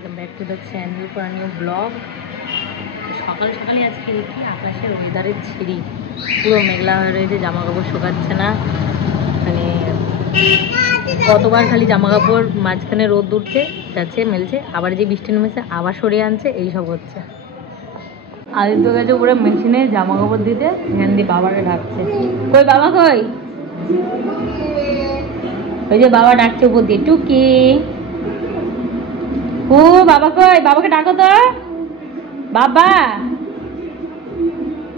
Welcome back to the channel for new blog. সকাল সকালে আজকে দেখি আকাশের ওয়েদারের ছিঁড়ি পুরো মেঘলা হয়ে রয়েছে, জামা কাপড় শুকাচ্ছে না। মানে কতবার খালি জামা কাপড় মাঝখানে রোদ উঠছে যাচ্ছে মেলছে, আবার যে বৃষ্টি নেমেছে আবার সরিয়ে আনছে, এইসব হচ্ছে। আদিত্য গেছে উপরে মেশিনে জামা কাপড় দিতে, এখান দিয়ে বাবাকে ডাকছে। কই বাবা কই? ওই যে বাবা ডাকছে উপর দিয়ে, টুকি ও বাবা কই? বাবাকে ডাকো তো, বাবা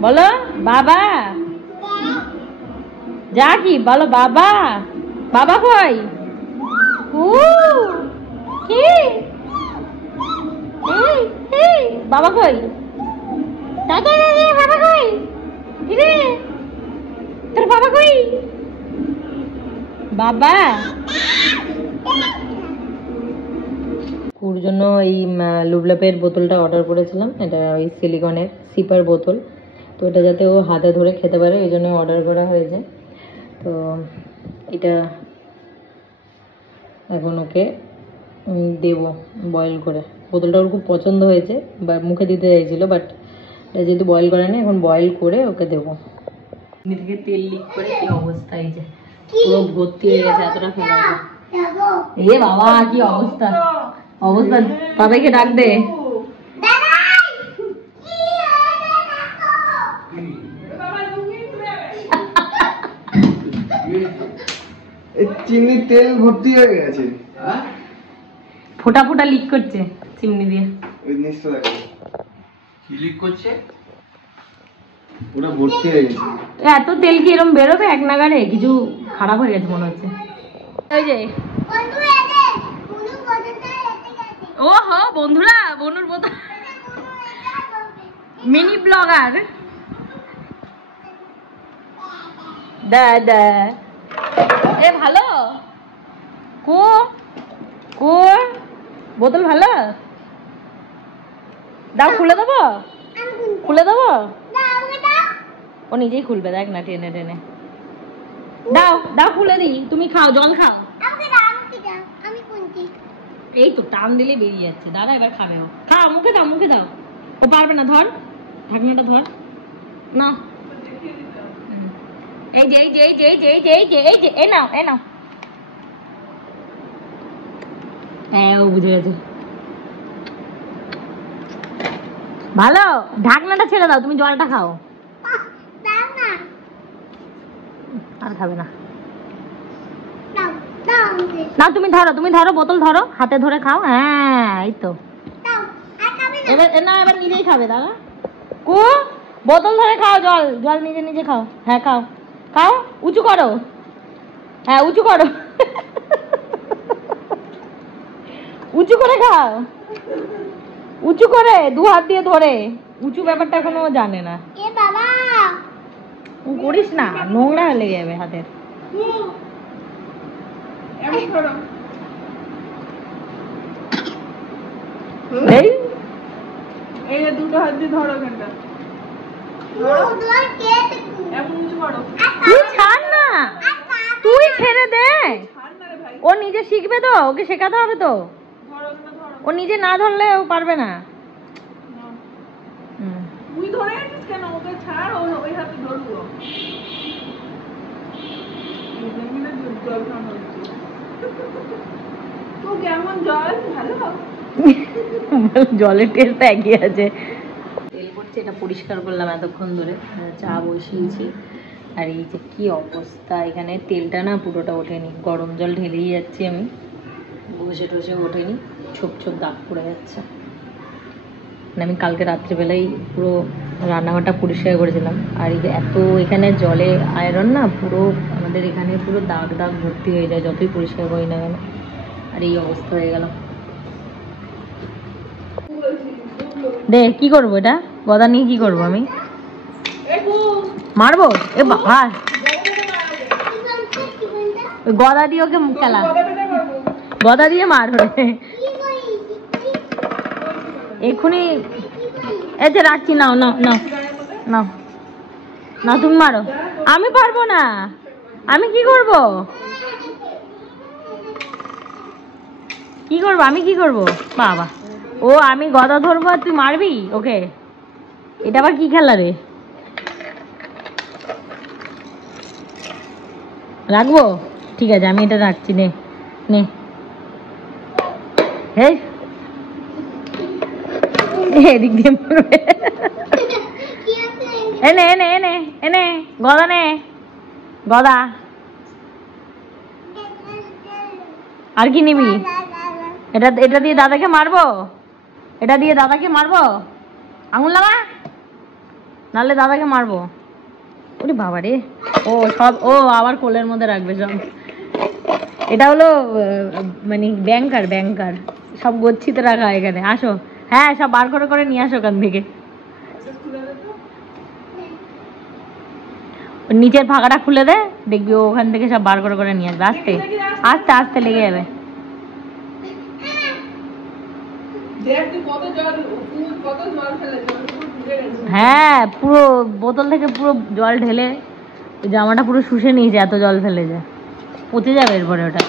বলো, বাবা যা কি বলো, বাবা বাবা কই? ও কি বাবা কই? বাবা কই? কিরে তোর বাবা কই? বাবা ওর জন্য এই লুবলাপের বোতলটা অর্ডার করেছিলাম। এটা ওই সিলিকনের সিপার বোতল, তো এটা যাতে ও হাতে ধরে খেতে পারে এই জন্য অর্ডার করা হয়েছে। তো এটা এখন ওকে দেব বয়েল করে। বোতলটা ওর খুব পছন্দ হয়েছে বা মুখে দিতে চাইছিলো, বাট এটা যেহেতু বয়েল করে না, এখন বয়েল করে ওকে দেবো। থেকে তেল লিক করে কি অবস্থা, এই যে পুরো ভর্তি হয়ে গেছে, এতটা ফেলা। এ বাবা কি অবস্থা অবস্থা, বাবাকে ডাক দে। চিনি তেল ভর্তি হয়ে গেছে, ফোটা ফোটা লিক করছে চিমনি দিয়ে। ওই জিনিসটা দেখো কি লিক করছে, ওটা ভর্তি হয়ে গেছে। এত তেল কি এরকম বেরোবে এক নাগাড়ে? কিছু খারাপ হয়ে গেছে মনে হচ্ছে। ওই যে ও হো বন্ধুরা, বনুর বোতল মিনি ব্লগার দাদা। এ ভালো কো কো বোতল ভালো দাও, খুলে দেবো খুলে দেবো। ও নিজেই খুলবে, দেখ না টেনে টেনে। দাও দাও খুলে দিই, তুমি খাও, জল খাও। এই তো টান দিলে বেরিয়ে যাচ্ছে। দাদা এবার খাবে, ও খাও, মুখে দাও মুখে দাও। ও পারবে না, ধর ঢাকনাটা ধর না। এই যে এই যে এই যে এই যে এই যে এই যে এই যে এ নাও এ নাও। হ্যাঁ ও বুঝে গেছে। ভালো, ঢাকনাটা ছেড়ে দাও, তুমি জলটা খাও। আর খাবে না, না তুমি ধরো, তুমি ধরো বোতল ধরো, হাতে ধরে খাও। হ্যাঁ এই তো, এবার না এবার নিজেই খাবে। দাদা কু বোতল ধরে খাও, জল জল নিজে নিজে খাও। হ্যাঁ খাও খাও, উঁচু করো, হ্যাঁ উঁচু করো, উঁচু করে খাও, উঁচু করে দু হাত দিয়ে ধরে। উঁচু ব্যাপারটা এখনো জানে না। করিস না, নোংরা লেগে যাবে হাতের। এই দুটো হাত দিয়ে ধরো, এখানটা তুই ছাড় না, তুই ছেড়ে দে, ও নিজে শিখবে তো, ওকে শেখাতে হবে তো। ও নিজে না ধরলে ও পারবে না। তুই ধরে আছিস কেন? ওকে ছাড়, ওই হাতে ধরবো। তো কেমন জল? ভালো জলের টেস্ট একই আছে। তেল পড়ছে, এটা পরিষ্কার করলাম এতক্ষণ ধরে, চা বসিয়েছি। আর এই যে কি অবস্থা, এখানে তেলটা না পুরোটা ওঠেনি, গরম জল ঢেলেই যাচ্ছি আমি, বসে টসে ওঠেনি, ছোপ ছোপ দাগ পড়ে যাচ্ছে। আমি কালকে রাত্রিবেলায় পুরো রান্নাঘরটা পরিষ্কার করেছিলাম, আর এই যে এত এখানে জলে আয়রন না, পুরো আমাদের এখানে পুরো দাগ দাগ ভর্তি হয়ে যায় যতই পরিষ্কার করি না কেন। আর এই অবস্থা হয়ে গেল। দে কি করবো, এটা গদা নিয়ে কি করবো আমি? মারবো? এ বাবা, গদা দিয়ে ওকে খেলা, গদা দিয়ে মার হয়ে এক্ষুনি। এই যে রাখছি, নাও নাও নাও নাও না, তুমি মারো। আমি পারবো না, আমি কি করব? কি করবো আমি, কি করবো? বাবা ও আমি গদা ধরবো আর তুই মারবি ওকে? এটা আবার কি খেলা রে? রাখবো? ঠিক আছে আমি এটা রাখছি, নে নে। হেই এদিক দিয়ে মারবে। এনে এনে এনে এনে গদা নে, গদা। আর কি নিবি? এটা এটা দিয়ে দাদাকে মারবো? এটা দিয়ে দাদাকে মারবো? আঙুল লাগা, নাহলে দাদাকে মারবো। ওরে বাবা রে, ও সব ও আবার কোলের মধ্যে রাখবে সব। এটা হলো মানে ব্যাংকার, ব্যাংকার সব গচ্ছিতে রাখা এখানে। আসো, হ্যাঁ সব বার করে করে নিয়ে আসো ওখান থেকে। নিচের ফাঁকাটা খুলে দে, দেখবি ও ওখান থেকে সব বার করে করে নিয়ে আসবে। আস্তে আস্তে আস্তে লেগে যাবে। হ্যাঁ পুরো বোতল থেকে পুরো জল ঢেলে জামাটা পুরো শুষে নিয়েছে, এত জল ফেলে যায়, পচে যাবে এরপরে ওটা।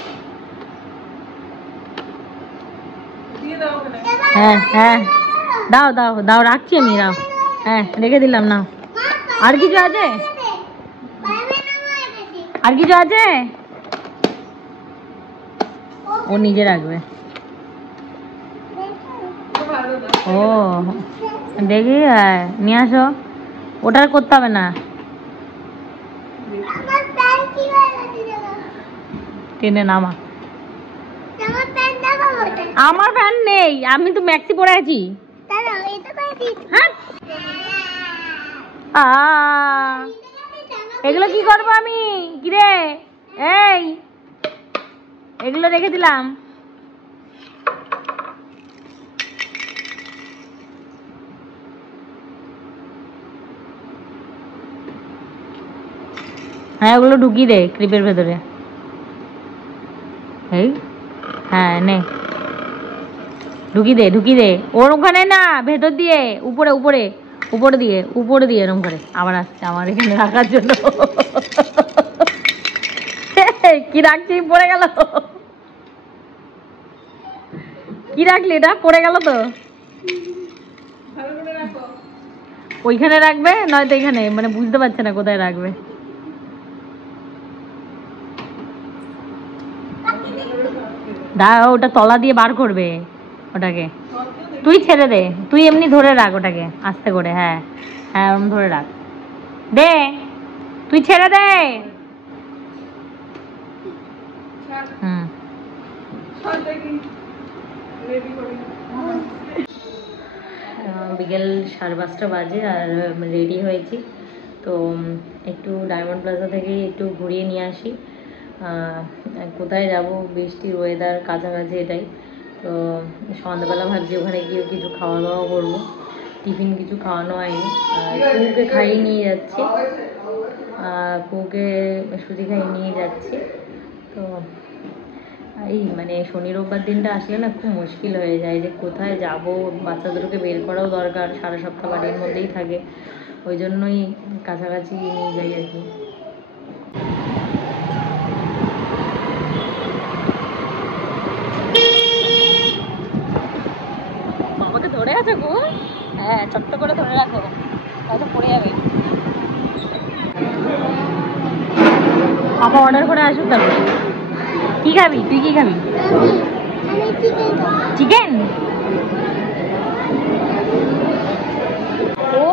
হ্যাঁ হ্যাঁ দাও দাও দাও, রাখছি আমি, দাও। হ্যাঁ রেখে দিলাম না। আর কিছু আছে? আর কিছু আছে? ও নিজে রাখবে। ও দেখি, হ্যাঁ নিয়ে আসো। ওটা আর করতে হবে না, টেনে নামা। আমার প্যান্ট নেই, আমি তো ম্যাক্সি পরে আছি। হ্যাঁ এগুলো কি করবো আমি? কিরে এই এগুলো রেখে দিলাম। হ্যাঁ ওগুলো ঢুকিয়ে দে ক্লিপের ভেতরে। এই হ্যাঁ নে, ঢুকিয়ে দে ঢুকিয়ে দে। ওর ওখানে না, ভেতর দিয়ে, উপরে উপরে উপরে দিয়ে, উপরে দিয়ে এরকম করে। আবার আসছে আমার এখানে রাখার জন্য। কি রাখছি? পড়ে গেল। কি রাখলি? এটা পড়ে গেল তো। ওইখানে রাখবে নয়তো এখানে, মানে বুঝতে পারছে না কোথায় রাখবে। দাঁড়া, ওটা তলা দিয়ে বার করবে ওটাকে। তুই ছেড়ে দে, তুই এমনি ধরে রাখ ওটাকে আস্তে করে। হ্যাঁ হ্যাঁ ওরম ধরে রাখ, দে তুই ছেড়ে দে। হুম বিকেল 5:30 বাজে আর রেডি হয়েছি। তো একটু ডায়মন্ড প্লাজা থেকে একটু ঘুরিয়ে নিয়ে আসি। কোথায় যাব, বৃষ্টির ওয়েদার কাছাকাছি এটাই। তো সন্ধ্যাবেলা ভাবছি ওখানে গিয়ে কিছু খাওয়া দাওয়া করবো। টিফিন কিছু খাওয়ানো হয়নি, কুকুকে খাইয়ে নিয়ে যাচ্ছি, কুকুকে সুজি খাইয়ে নিয়ে যাচ্ছি। তো এই মানে শনি রোববার দিনটা আসলে না খুব মুশকিল হয়ে যায় যে কোথায় যাব। বাচ্চাদেরকে বের করাও দরকার, সারা সপ্তাহ বাড়ির মধ্যেই থাকে, ওই জন্যই কাছাকাছি নিয়ে যাই আর কি। আমাকে ধরে আছে গো, হ্যাঁ ছোট্ট করে ধরে রাখো, হয়তো পড়ে যাবে। পাপা অর্ডার করে আসুক তারপরে। কি খাবি তুই? কি খাবি? চিকেন? ও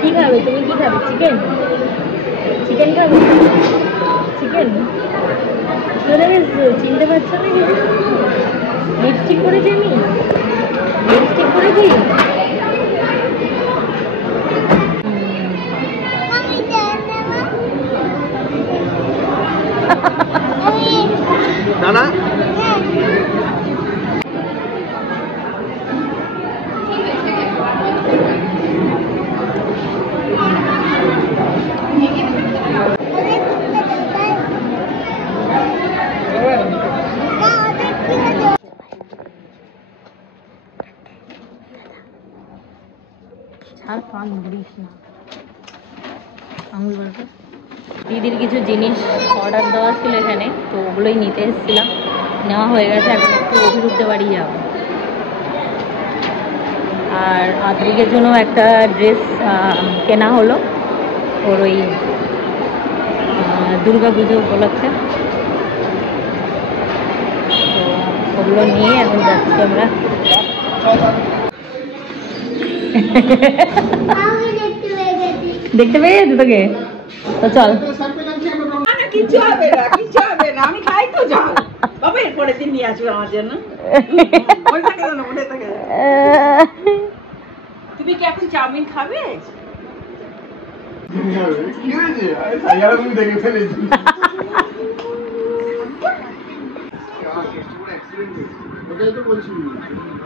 কি খাবে? তুমি কি খাবে? চিকেন? চিকেন খাবে? চিকেন চিনতে পারছো না? লিপস্টিক করেছি আমি, লিপস্টিক করেছি। না না দিদির কিছু জিনিস অর্ডার দেওয়া ছিল এখানে, তো ওগুলোই নিতে এসেছিলাম। নেওয়া হয়ে গেছে, এখন একটু অভিরুদ্ধে বাড়ি যাবো। আর আদ্রিকের জন্য একটা ড্রেস কেনা হলো ওর ওই দুর্গা পুজো উপলক্ষে। তো ওগুলো নিয়ে এখন যাচ্ছি আমরা। দেখতে পেয়ে গেছি তোকে, তো চল। কিছু হবে না, কিছু হবে না, আমি খাই তো যাও বাবা, এরপরে দিন নিয়ে আসবে আমার জন্য। মনে থাকে যেন, মনে থাকে। তুমি কি এখন চাউমিন খাবে? কি হয়েছে? সাইয়ারা তুমি দেখে ফেলেছি। ওটাই তো বলছি।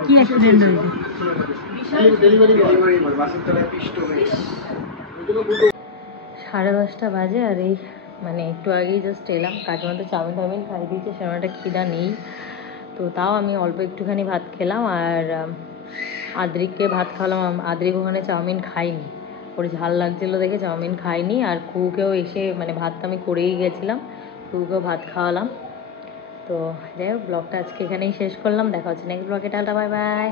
কি অ্যাক্সিডেন্ট হয়েছে? ডেলিভারি বাসের তলায় পিষ্ট হয়ে 10:30 বাজে, আর এই মানে একটু আগেই জাস্ট এলাম। কাকিমা তো চাউমিন টাউমিন খাই দিয়েছে, সেরকম একটা খিদা নেই। তো তাও আমি অল্প একটুখানি ভাত খেলাম, আর আদ্রিককে ভাত খাওয়ালাম। আদ্রিক ওখানে চাউমিন খাইনি, ওর ঝাল লাগছিলো দেখে চাউমিন খাইনি। আর কুকুকেও এসে মানে ভাতটা আমি করেই গেছিলাম, কুকুকেও ভাত খাওয়ালাম। তো যাই হোক, ব্লগটা আজকে এখানেই শেষ করলাম। দেখা হচ্ছে নেক্সট ব্লগে। Tata, bye bye.